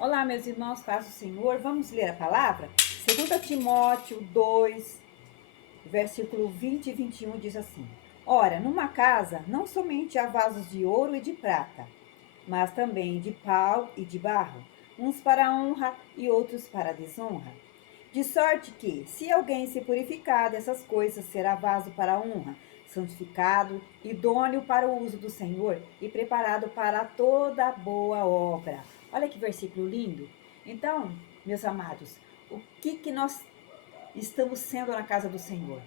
Olá, meus irmãos, paz do Senhor. Vamos ler a palavra? 2 Timóteo 2, versículo 20 e 21 diz assim: Ora, numa casa não somente há vasos de ouro e de prata, mas também de pau e de barro, uns para a honra e outros para a desonra. De sorte que, se alguém se purificar dessas coisas, será vaso para a honra, santificado, idôneo para o uso do Senhor e preparado para toda boa obra. Olha que versículo lindo. Então, meus amados, o que nós estamos sendo na casa do Senhor?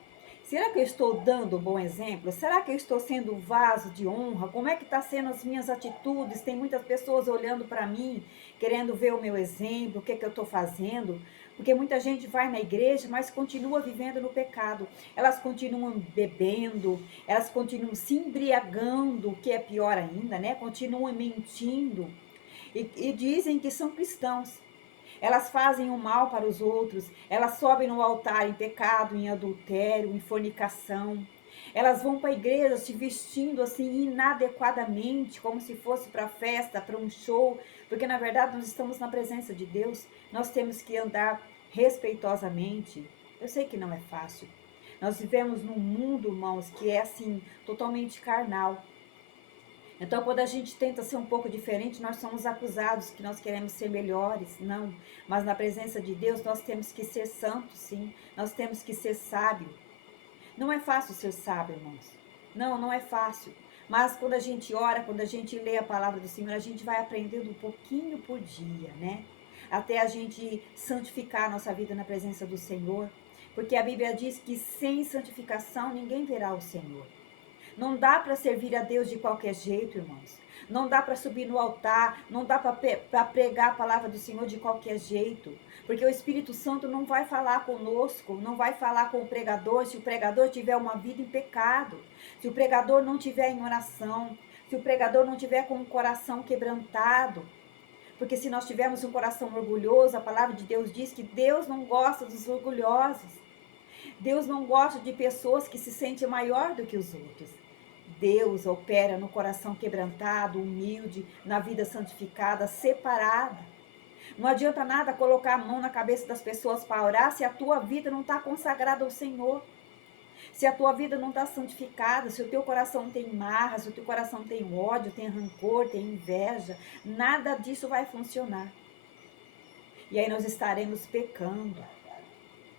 Será que eu estou dando um bom exemplo? Será que eu estou sendo vaso de honra? Como é que está sendo as minhas atitudes? Tem muitas pessoas olhando para mim, querendo ver o meu exemplo, o que eu estou fazendo. Porque muita gente vai na igreja, mas continua vivendo no pecado. Elas continuam bebendo, elas continuam se embriagando, o que é pior ainda, né? Continuam mentindo e dizem que são cristãos. Elas fazem o mal para os outros, elas sobem no altar em pecado, em adultério, em fornicação. Elas vão para a igreja se vestindo assim inadequadamente, como se fosse para festa, para um show, porque na verdade nós estamos na presença de Deus, nós temos que andar respeitosamente. Eu sei que não é fácil. Nós vivemos num mundo, irmãos, que é assim, totalmente carnal. Então, quando a gente tenta ser um pouco diferente, nós somos acusados que nós queremos ser melhores. Não, mas na presença de Deus nós temos que ser santos, sim. Nós temos que ser sábios. Não é fácil ser sábio, irmãos. Não, não é fácil. Mas quando a gente ora, quando a gente lê a palavra do Senhor, a gente vai aprendendo um pouquinho por dia, né? Até a gente santificar a nossa vida na presença do Senhor. Porque a Bíblia diz que sem santificação ninguém verá o Senhor. Não dá para servir a Deus de qualquer jeito, irmãos. Não dá para subir no altar, não dá para pregar a palavra do Senhor de qualquer jeito. Porque o Espírito Santo não vai falar conosco, não vai falar com o pregador se o pregador tiver uma vida em pecado, se o pregador não tiver em oração, se o pregador não tiver com o coração quebrantado. Porque se nós tivermos um coração orgulhoso, a palavra de Deus diz que Deus não gosta dos orgulhosos. Deus não gosta de pessoas que se sentem maior do que os outros. Deus opera no coração quebrantado, humilde, na vida santificada, separada. Não adianta nada colocar a mão na cabeça das pessoas para orar se a tua vida não está consagrada ao Senhor. Se a tua vida não está santificada, se o teu coração tem marra, se o teu coração tem ódio, tem rancor, tem inveja, nada disso vai funcionar. E aí nós estaremos pecando.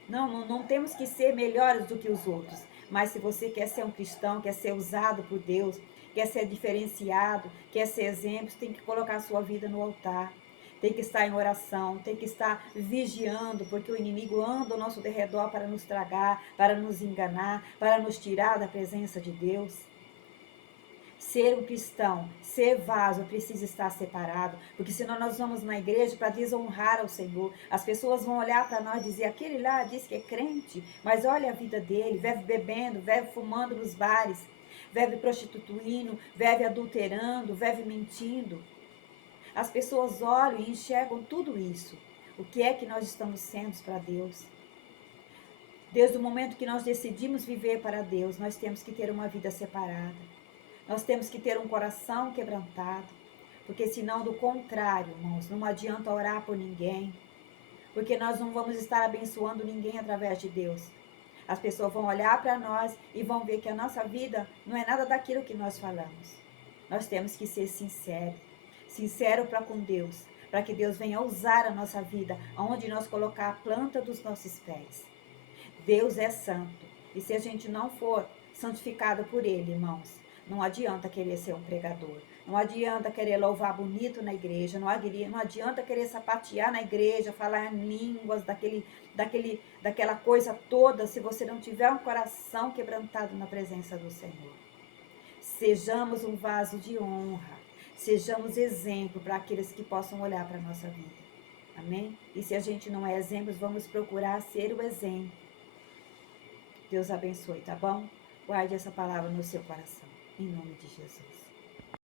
Não temos que ser melhores do que os outros. Mas se você quer ser um cristão, quer ser usado por Deus, quer ser diferenciado, quer ser exemplo, tem que colocar a sua vida no altar. Tem que estar em oração, tem que estar vigiando, porque o inimigo anda ao nosso derredor para nos tragar, para nos enganar, para nos tirar da presença de Deus. Ser um cristão, ser vaso, precisa estar separado, porque senão nós vamos na igreja para desonrar ao Senhor. As pessoas vão olhar para nós e dizer, aquele lá diz que é crente, mas olha a vida dele, vive bebendo, vive fumando nos bares, vive prostituindo, vive adulterando, vive mentindo. As pessoas olham e enxergam tudo isso. O que é que nós estamos sendo para Deus? Desde o momento que nós decidimos viver para Deus, nós temos que ter uma vida separada. Nós temos que ter um coração quebrantado, porque senão, do contrário, irmãos, não adianta orar por ninguém, porque nós não vamos estar abençoando ninguém através de Deus. As pessoas vão olhar para nós e vão ver que a nossa vida não é nada daquilo que nós falamos. Nós temos que ser sinceros, sincero para com Deus, para que Deus venha usar a nossa vida, aonde nós colocar a planta dos nossos pés. Deus é santo, e se a gente não for santificado por Ele, irmãos, não adianta querer ser um pregador. Não adianta querer louvar bonito na igreja. Não adianta querer sapatear na igreja, falar em línguas, daquela coisa toda, se você não tiver um coração quebrantado na presença do Senhor. Sejamos um vaso de honra. Sejamos exemplo para aqueles que possam olhar para a nossa vida. Amém? E se a gente não é exemplo, vamos procurar ser o exemplo. Deus abençoe, tá bom? Guarde essa palavra no seu coração. Em nome de Jesus.